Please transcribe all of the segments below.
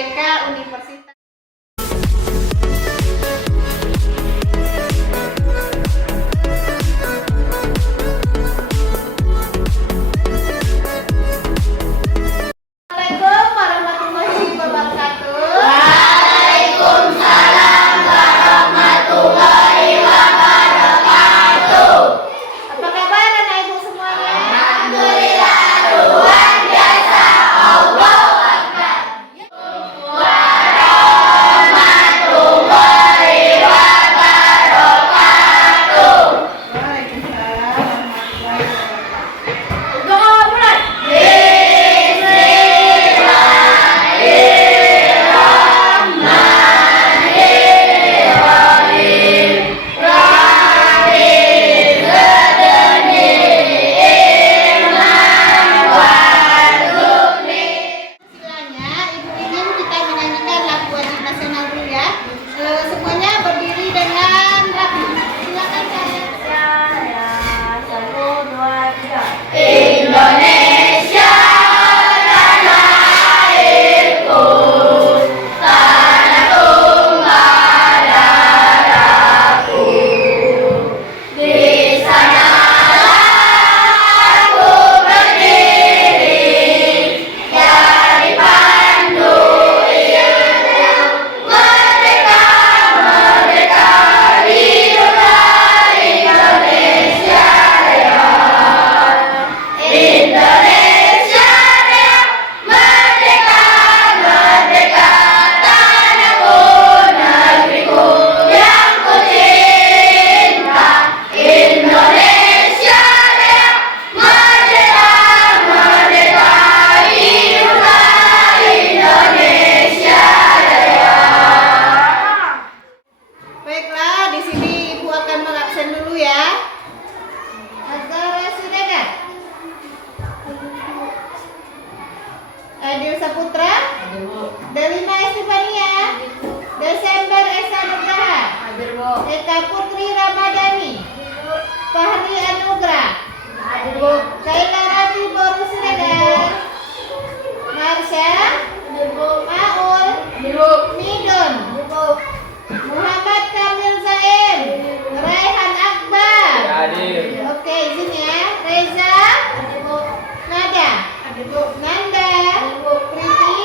IPK Universitas. Assalamualaikum warahmatullahi wabarakatuh. Waalaikumsalam warahmatullahi wabarakatuh. Apa kabar anak ibu semuanya? Alhamdulillah, luar biasa. Allahu Akbar. Warahmatullahi wabarakatuh. Waalaikumsalam warahmatullahi wabarakatuh. Doa mulai. Istilahnya, ibu ingin kita menyanyikan lagu wajib nasional dulu ya. Semuanya berdiri dengan rapi. Silakan saya. Indonesia tanah airku, tanah tumpah darahku. Di sanalah aku berdiri, dari pandu ilmu. Merdeka, merdeka, hiduplah Indonesia Raya. Indonesia Raya, merdeka, merdeka, tanahku, negeriku yang ku cinta. Indonesia Raya, merdeka, merdeka, hiduplah Indonesia Raya. Baiklah, di sini ibu akan mengabsen dulu ya. Azhara Sudega, Adil Saputra, Delina Estefania, Desember Esa Nugraha, Eka Putri Ramadhani, Fahri Anugrah, Kaila Rati Boru Siregar, Marsha, Maul, Midon, Muhammad Kamil Zaim, Raihan Akbar. Oke, izin ya. Reza, Nada, Nanda, Priti,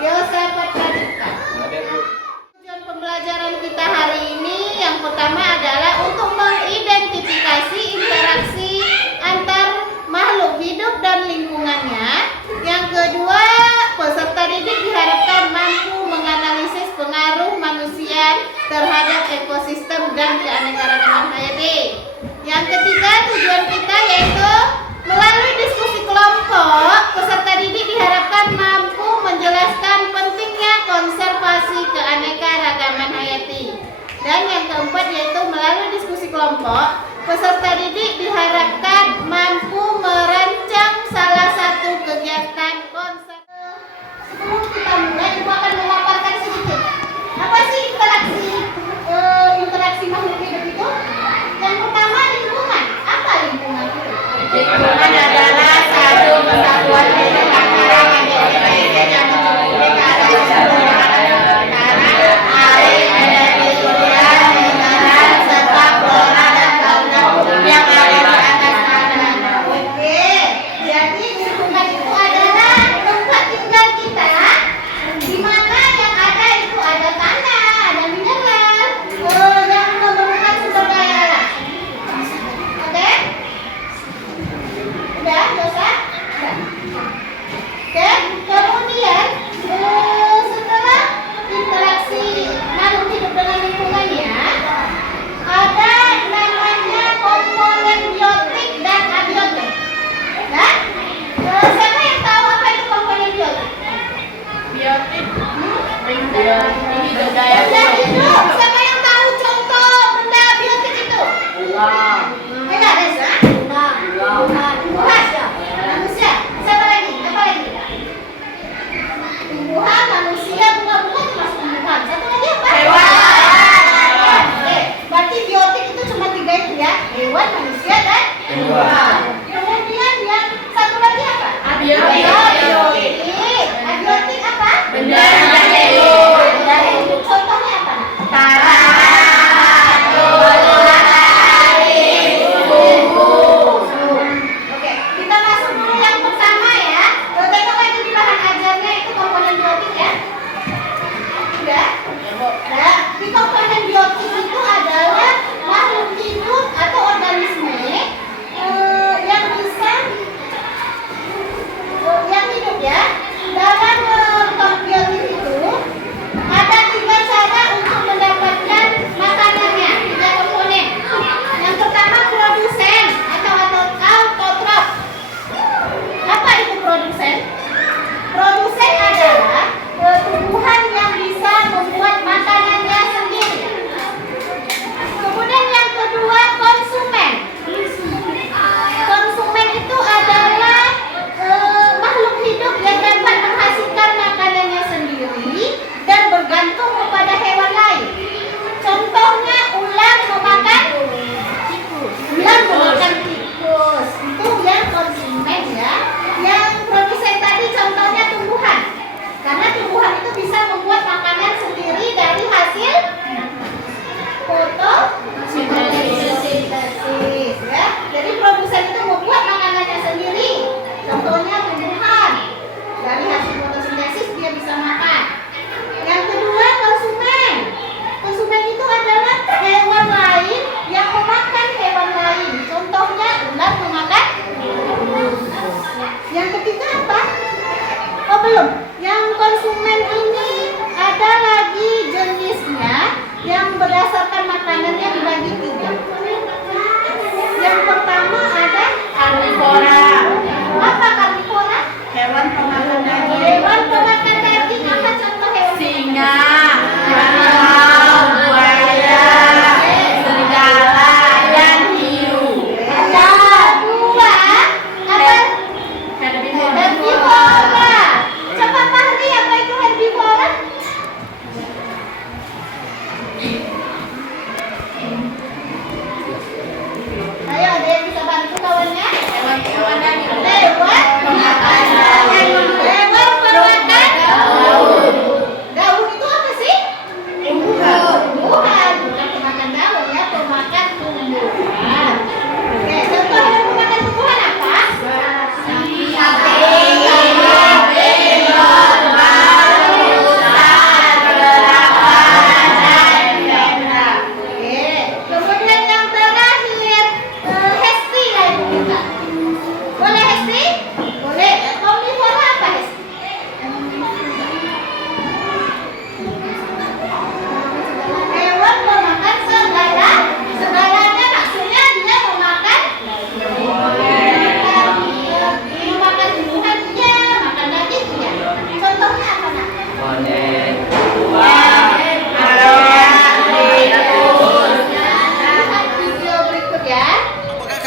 Yosa Patradipta. Tujuan pembelajaran kita hari ini yang pertama adalah untuk mengidentifikasi interaksi antar makhluk hidup dan lingkungannya. Yang kedua, peserta didik diharapkan mampu menganalisis pengaruh manusia terhadap ekosistem dan keanekaragaman hayati. Yang ketiga, tujuan kita yaitu melalui diskusi kelompok, peserta didik diharapkan mampu menjelaskan pentingnya konservasi keanekaragaman hayati. Dan yang keempat yaitu melalui diskusi kelompok, peserta didik diharapkan mampu merancang salah satu kegiatan konservasi. Sebelum kita mulai, ibu akan memaparkan sedikit. Apa sih interaksi makhluk hidup itu? Yang pertama lingkungan. Apa lingkungan itu? Lingkungan adalah satu kesatuan keanekaragaman yang mencukupi keanekaragaman air, energi surya, mineral, serta flora dan fauna yang ada di atas tanah. Oke, jadi lingkungan itu adalah tempat tinggal kita, di mana yang ada itu ada tanah, ada mineral, yang memerlukan sumber daya alam. Oke? Udah, dosa? Udah. Oke, kemudian setelah interaksi makhluk hidup dengan lingkungannya, ada namanya komponen biotik dan abiotik. Nah, siapa yang tahu apa itu komponen biotik? Biotik Benda hidup. Siapa yang tahu contoh benda biotik itu? Enggak, Reza? Tumbuhan. Manusia. Siapa lagi? Apa lagi? Tumbuhan, manusia, bunga-bunga termasuk tumbuhan. Satu lagi apa? Hewan. Oke, berarti biotik itu cuma 3 itu ya. Hewan, manusia, dan tumbuhan. Kemudian yang satu lagi apa? Abiotik. Abiotik. Abiotik apa? Benda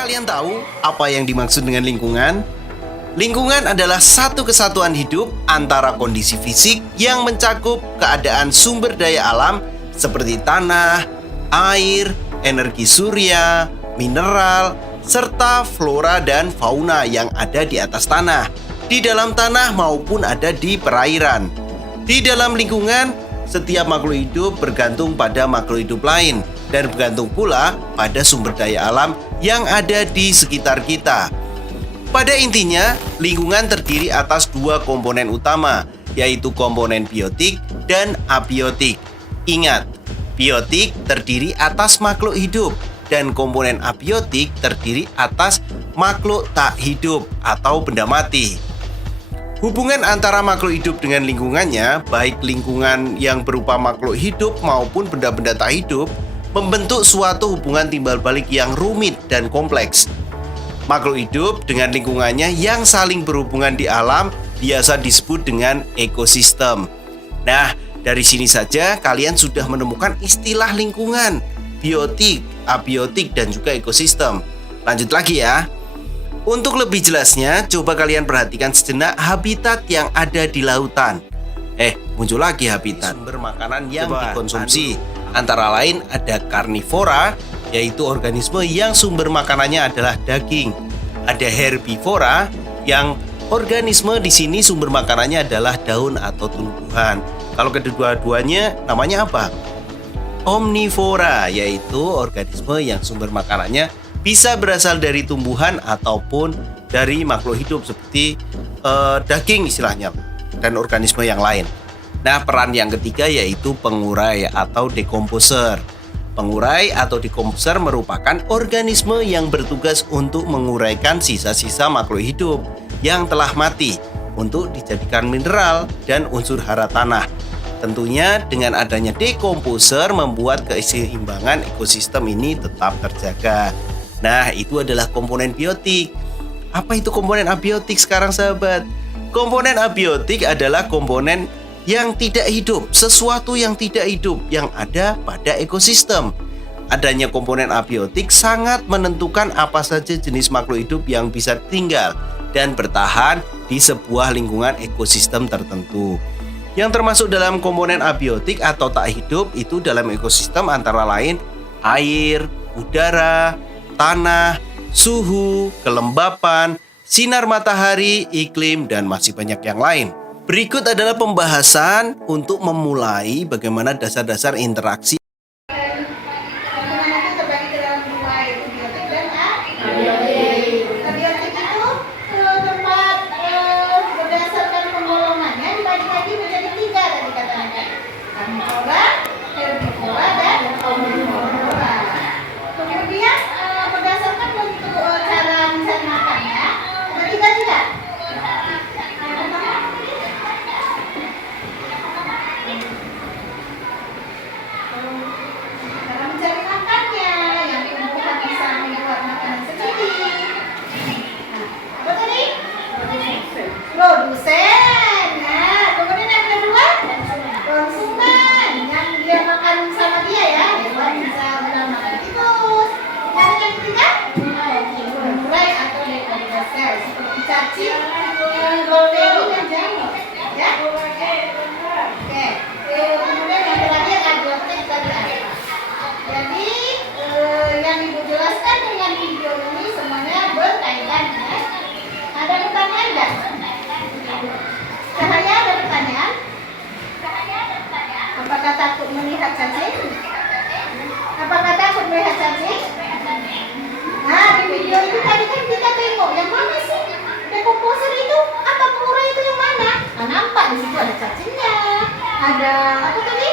kalian tahu apa yang dimaksud dengan lingkungan? Lingkungan adalah satu kesatuan hidup antara kondisi fisik yang mencakup keadaan sumber daya alam seperti tanah, air, energi surya, mineral, serta flora dan fauna yang ada di atas tanah, di dalam tanah maupun ada di perairan. Di dalam lingkungan, setiap makhluk hidup bergantung pada makhluk hidup lain dan bergantung pula pada sumber daya alam yang ada di sekitar kita. Pada intinya, lingkungan terdiri atas dua komponen utama, yaitu komponen biotik dan abiotik. Ingat, biotik terdiri atas makhluk hidup dan komponen abiotik terdiri atas makhluk tak hidup atau benda mati. Hubungan antara makhluk hidup dengan lingkungannya, baik lingkungan yang berupa makhluk hidup maupun benda-benda tak hidup, membentuk suatu hubungan timbal balik yang rumit dan kompleks. Makhluk hidup dengan lingkungannya yang saling berhubungan di alam biasa disebut dengan ekosistem. Nah, dari sini saja kalian sudah menemukan istilah lingkungan, biotik, abiotik, dan juga ekosistem. Lanjut lagi ya. Untuk lebih jelasnya, coba kalian perhatikan sejenak habitat yang ada di lautan. Muncul lagi habitat. Sumber makanan yang dikonsumsi. Antara lain ada karnivora, yaitu organisme yang sumber makanannya adalah daging. Ada herbivora, yang organisme di sini sumber makanannya adalah daun atau tumbuhan. Kalau kedua-duanya namanya apa? Omnivora, yaitu organisme yang sumber makanannya bisa berasal dari tumbuhan ataupun dari makhluk hidup seperti daging istilahnya dan organisme yang lain. Nah, peran yang ketiga yaitu pengurai atau dekomposer. Pengurai atau dekomposer merupakan organisme yang bertugas untuk menguraikan sisa-sisa makhluk hidup yang telah mati untuk dijadikan mineral dan unsur hara tanah. Tentunya dengan adanya dekomposer membuat keseimbangan ekosistem ini tetap terjaga. Nah, itu adalah komponen biotik. Apa itu komponen abiotik sekarang, sahabat? Komponen abiotik adalah komponen yang tidak hidup, sesuatu yang tidak hidup yang ada pada ekosistem. Adanya komponen abiotik sangat menentukan apa saja jenis makhluk hidup yang bisa tinggal dan bertahan di sebuah lingkungan ekosistem tertentu. Yang termasuk dalam komponen abiotik atau tak hidup itu dalam ekosistem antara lain air, udara, tanah, suhu, kelembapan, sinar matahari, iklim, dan masih banyak yang lain. Berikut adalah pembahasan untuk memulai bagaimana dasar-dasar interaksi. Lingkungan itu terbagi dalam dua, yaitu biotik dan abiotik. Abiotik itu tempat berdasarkan penggolongannya dibagi-bagi menjadi tiga tadi katanya. Karnivora, herbivora, dan omnivora. Kemudian berdasarkan bentuk cara mencari makannya ada tiga juga. Cara mencari makannya, yang tumbuhan bisa membuat makanan sendiri. Nah, apa tadi? Produsen. Nah, kemudian yang kedua, konsumen, yang dia makan sama dia ya, hewan bisa bilang makan tikus. Kemudian yang ketiga, pengurai atau dekomposer seperti cacing, golden dan jamur. Ya. Oke. Kemudian yang terakhir abiotik tadi apa? Jadi yang ibu jelaskan dengan video ini semuanya berkaitan ya. Ada pertanyaan enggak? Cahaya ada pertanyaan? Apakah takut melihat cacing? Apakah takut melihat cacing? Nah, di video itu tadi kan kita tengok yang mana sih dekomposer itu atau pengurai itu yang mana? Nah, nampak di situ ada cacingnya, ada apa tadi?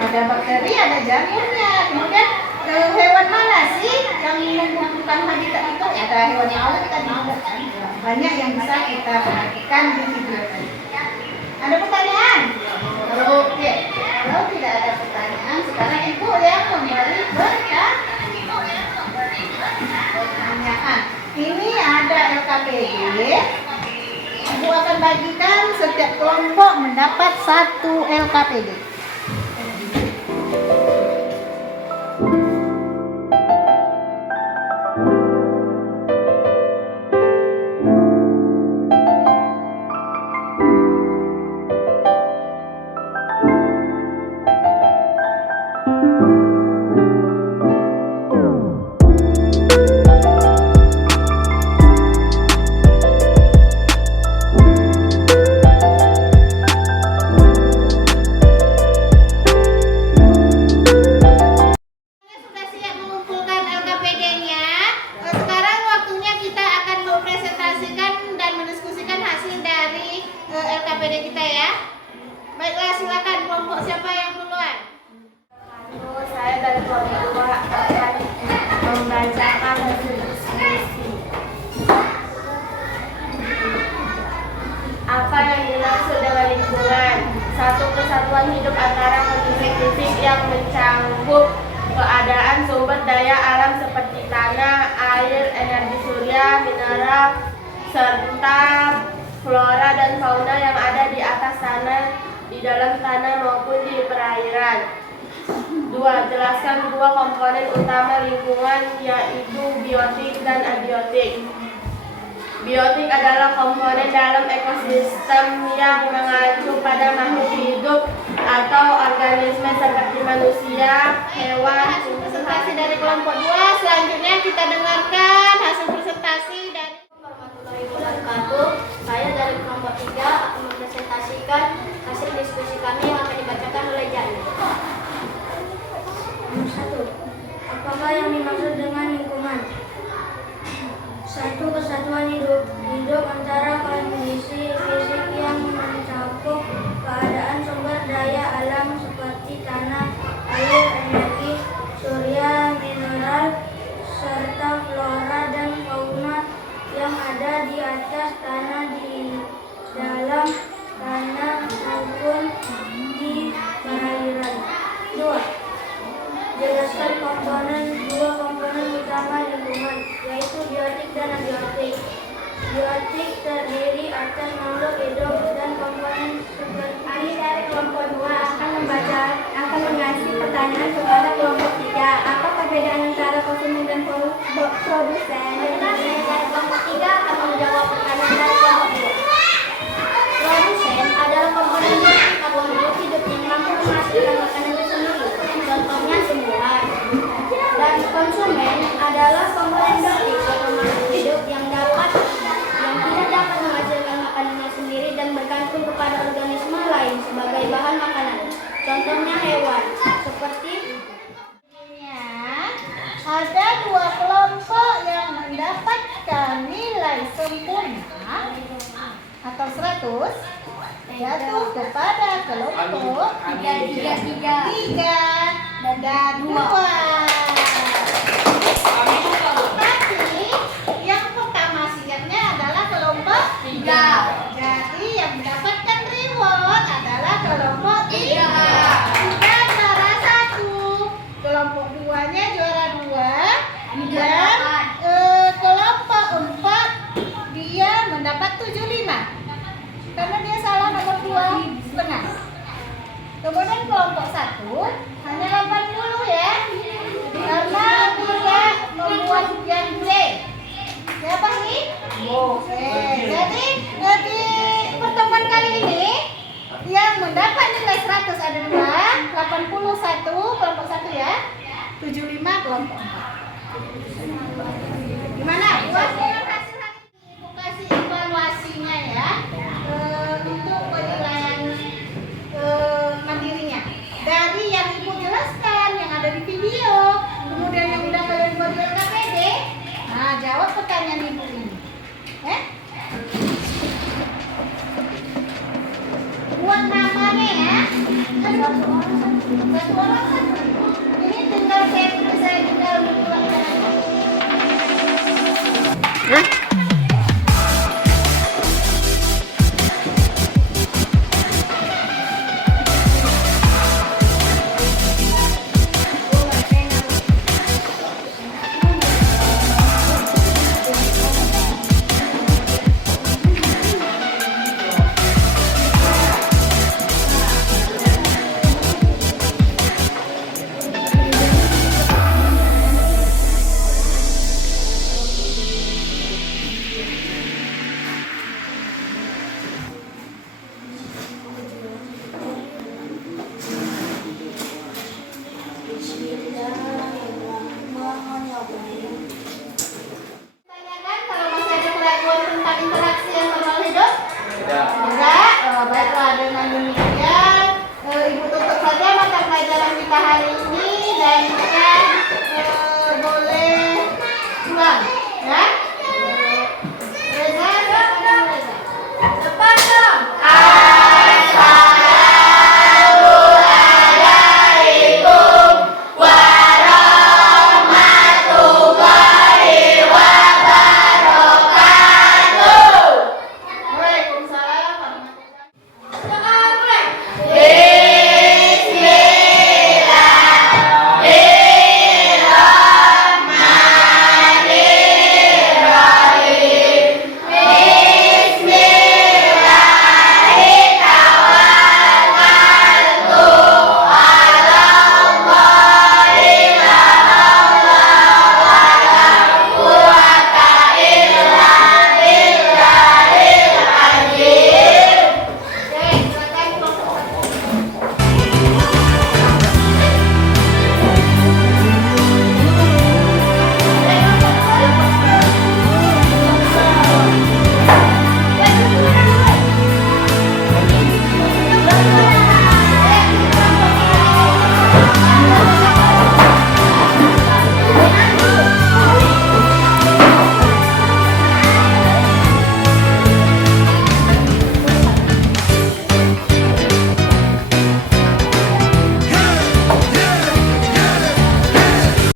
Ada bakteri, ada jamurnya. Kemudian hewan mana sih yang membutuhkan habitat itu? Ada hewan laut tadi. Banyak yang bisa kita perhatikan di video tadi. Ada pertanyaan? Oke. Kalau tidak ada pertanyaan, sekarang ibu yang kembali pertanyaan. Ini ada LKPD. Ibu akan bagikan setiap kelompok mendapat 1 LKPD. air, energi surya, mineral, serta flora dan fauna yang ada di atas tanah, di dalam tanah maupun di perairan. 2. Jelaskan dua komponen utama lingkungan, yaitu biotik dan abiotik. Biotik adalah komponen dalam ekosistem yang mengacu pada makhluk hidup atau organisme seperti manusia, hewan. Presentasi dari kelompok 2. Selanjutnya kita dengarkan hasil presentasi dari Warahmatullahi wabarakatuh. Saya dari kelompok 3 akan mempresentasikan hasil diskusi kami yang akan dibacakan oleh Jani. Nomor 1. Apakah yang dimaksud dengan lingkungan? 1. Kesatuan hidup. Hidup antara kondisi fisik yang mencakup keadaan sumber daya alam seperti tanah, air, energi, surya, mineral, serta flora dan fauna yang ada di atas tanah, di dalam tanah maupun di perairan. 2. Jelaskan dua komponen utama lingkungan, yaitu biotik dan abiotik. Biotik terdiri atas makhluk hidup dan komponen seperti. Kami dari kelompok 2 akan mengasih pertanyaan kepada kelompok 3. Apa perbedaan antara konsumen dan produsen? Saya dari kelompok 3 akan menjawab pertanyaan dari kelompok 2. Produsen adalah komponen makhluk hidup yang mampu menghasilkan makanan itu sendiri. Contohnya tumbuhan. Dan konsumen adalah komponen biotik atau makhluk hidup yang tidak dapat menghasilkan makanannya sendiri dan bergantung kepada organisme lain sebagai bahan makanan. Contohnya hewan, seperti ada dua kelompok yang mendapatkan nilai sempurna atau 100 jatuh kepada kelompok 3 dan 2. Tapi yang pertama siapnya adalah kelompok 3. Jadi yang mendapatkan reward adalah kelompok 3. 3 juara 1, kelompok 2-nya juara 2, dan kelompok 4 dia mendapat 75 karena dia salah nomor 2,5. Kemudian kelompok 1 hanya 80 ya, karena dia membuat yang C. Siapa nih? Oke. Jadi di pertemuan kali ini yang mendapat nilai 100 ada 2, 81 kelompok 1 ya, 75 kelompok 4. Gimana? Buat hasil hari ini Ibu kasih evaluasinya ya, untuk penilaian mandirinya. Dari yang Ibu jelaskan, yang ada di video, kemudian yang udah kalian buat di LKPD, nah jawab pertanyaan Ibu ini. Buat namanya ya, satu orang satu. Ini tinggal saya tinggal buat. Tanyakan kalau masih ada keraguan tentang interaksi yang normal hidup? Enggak. Baiklah, dengan demikian Ibu tutup saja mata pelajaran kita hari ini dan